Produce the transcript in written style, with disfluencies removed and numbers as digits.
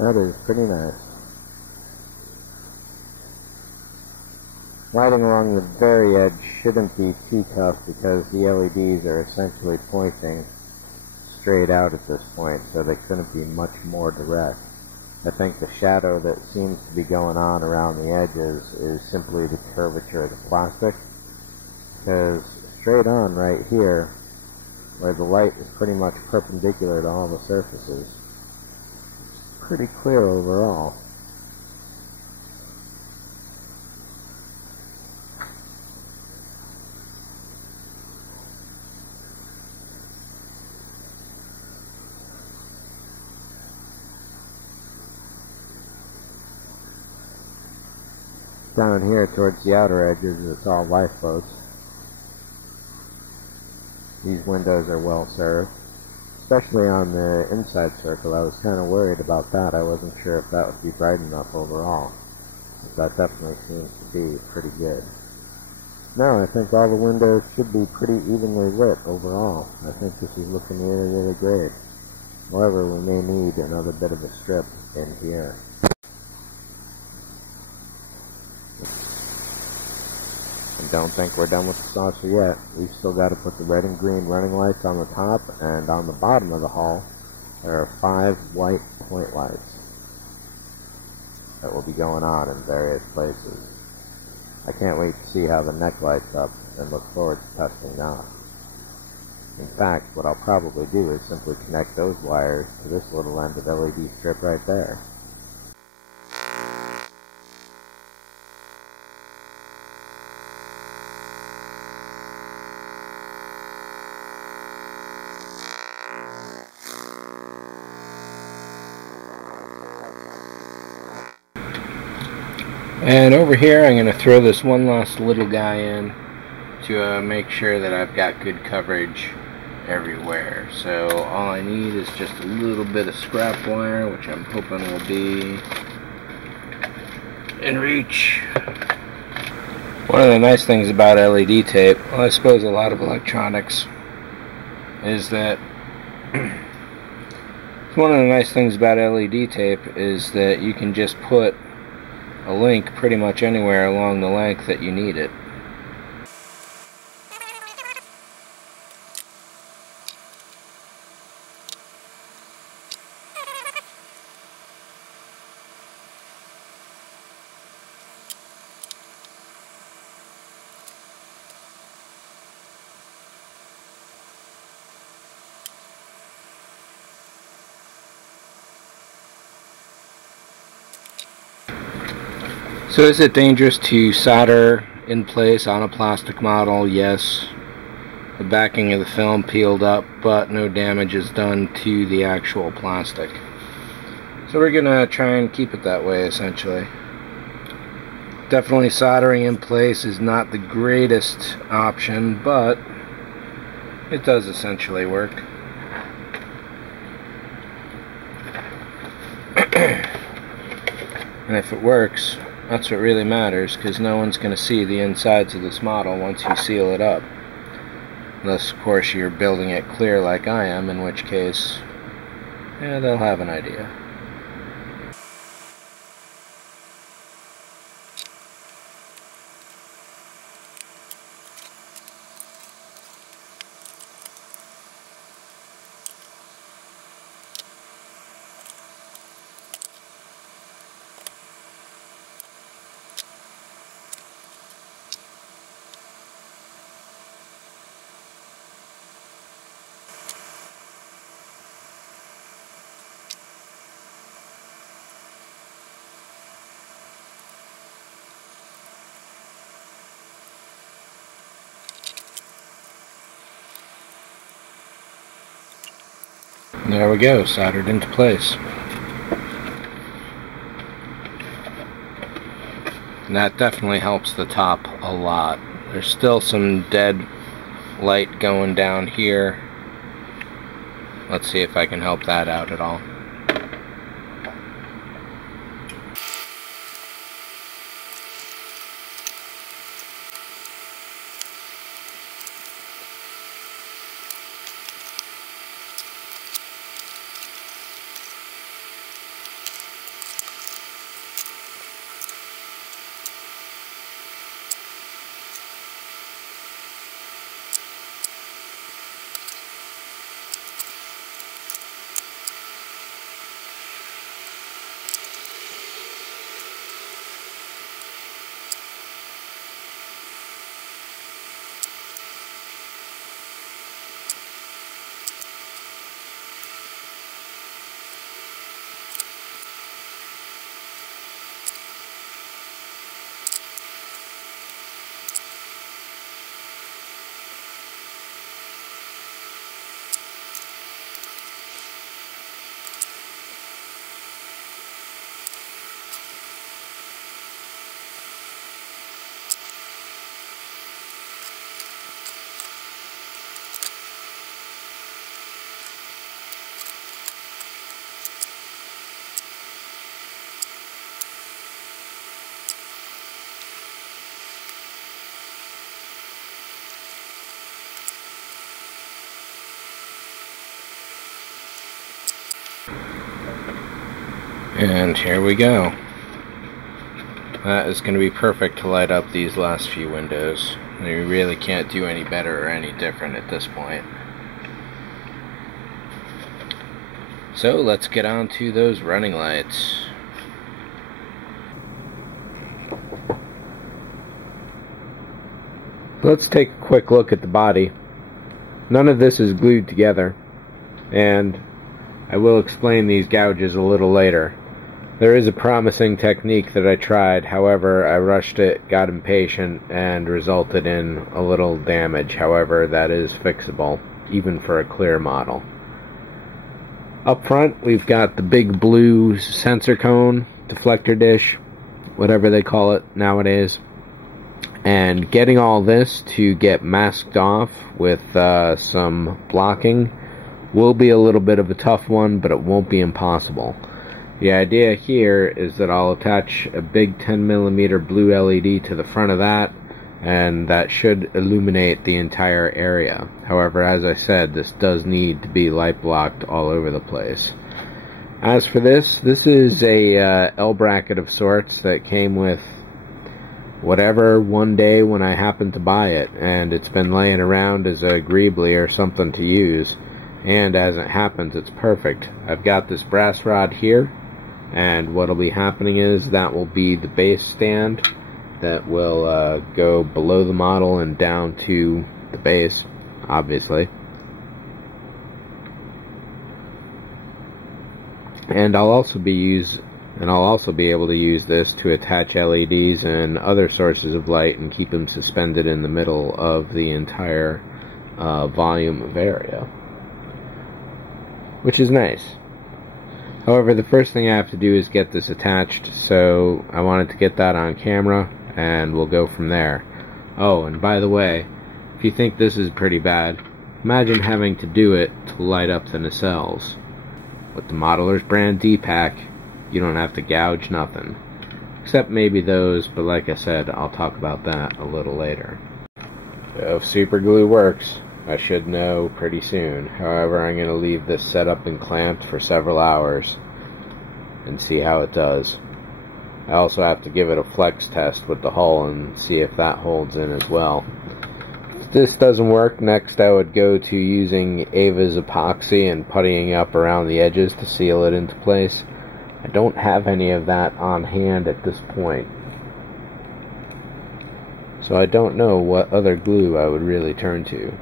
That is pretty nice. Lighting along the very edge shouldn't be too tough because the LEDs are essentially pointing straight out at this point, so they couldn't be much more direct. I think the shadow that seems to be going on around the edges is simply the curvature of the plastic, because straight on right here, where the light is pretty much perpendicular to all the surfaces, it's pretty clear overall. Down here towards the outer edges, it's all lifeboats. These windows are well served, especially on the inside circle. I was kind of worried about that. I wasn't sure if that would be bright enough overall. But that definitely seems to be pretty good. No, I think all the windows should be pretty evenly lit overall. I think this is looking really, really great. However, we may need another bit of a strip in here. I don't think we're done with the saucer yet. We've still got to put the red and green running lights on the top, and on the bottom of the hull there are 5 white point lights that will be going on in various places. I can't wait to see how the neck lights up and look forward to testing that. In fact, what I'll probably do is simply connect those wires to this little end of LED strip right there. And over here I'm going to throw this one last little guy in to make sure that I've got good coverage everywhere. So all I need is just a little bit of scrap wire, which I'm hoping will be in reach. One of the nice things about LED tape, well, I suppose a lot of electronics, is that one of the nice things about LED tape is that you can just put a link pretty much anywhere along the length that you need it. So is it dangerous to solder in place on a plastic model? Yes. The backing of the film peeled up, but no damage is done to the actual plastic. So we're gonna try and keep it that way, essentially. Definitely soldering in place is not the greatest option, but it does essentially work. And if it works, that's what really matters, because no one's going to see the insides of this model once you seal it up. Unless, of course, you're building it clear like I am, in which case, yeah, they'll have an idea. There we go, soldered into place. And that definitely helps the top a lot. There's still some dead light going down here. Let's see if I can help that out at all. And here we go. That is going to be perfect to light up these last few windows. You really can't do any better or any different at this point. So let's get on to those running lights. Let's take a quick look at the body. None of this is glued together, and I will explain these gouges a little later. There is a promising technique that I tried, however I rushed it, got impatient, and resulted in a little damage. However, that is fixable, even for a clear model. Up front, we've got the big blue sensor cone, deflector dish, whatever they call it nowadays. And getting all this to get masked off with some blocking will be a little bit of a tough one, but it won't be impossible. The idea here is that I'll attach a big 10mm blue LED to the front of that, and that should illuminate the entire area. However, as I said, this does need to be light blocked all over the place. As for this is a L bracket of sorts that came with whatever one day when I happened to buy it, and it's been laying around as a greebly or something to use, and as it happens, it's perfect. I've got this brass rod here, and what'll be happening is that will be the base stand that will go below the model and down to the base, obviously. And I'll also be able to use this to attach LEDs and other sources of light and keep them suspended in the middle of the entire volume of area, which is nice. However, the first thing I have to do is get this attached, so I wanted to get that on camera, and we'll go from there. Oh, and by the way, if you think this is pretty bad, imagine having to do it to light up the nacelles. With the Modeler's brand D-Pack, you don't have to gouge nothing. Except maybe those, but like I said, I'll talk about that a little later. So if super glue works, I should know pretty soon. However, I'm going to leave this set up and clamped for several hours and see how it does. I also have to give it a flex test with the hull and see if that holds in as well. If this doesn't work, next I would go to using Ava's epoxy and puttying up around the edges to seal it into place. I don't have any of that on hand at this point, so I don't know what other glue I would really turn to.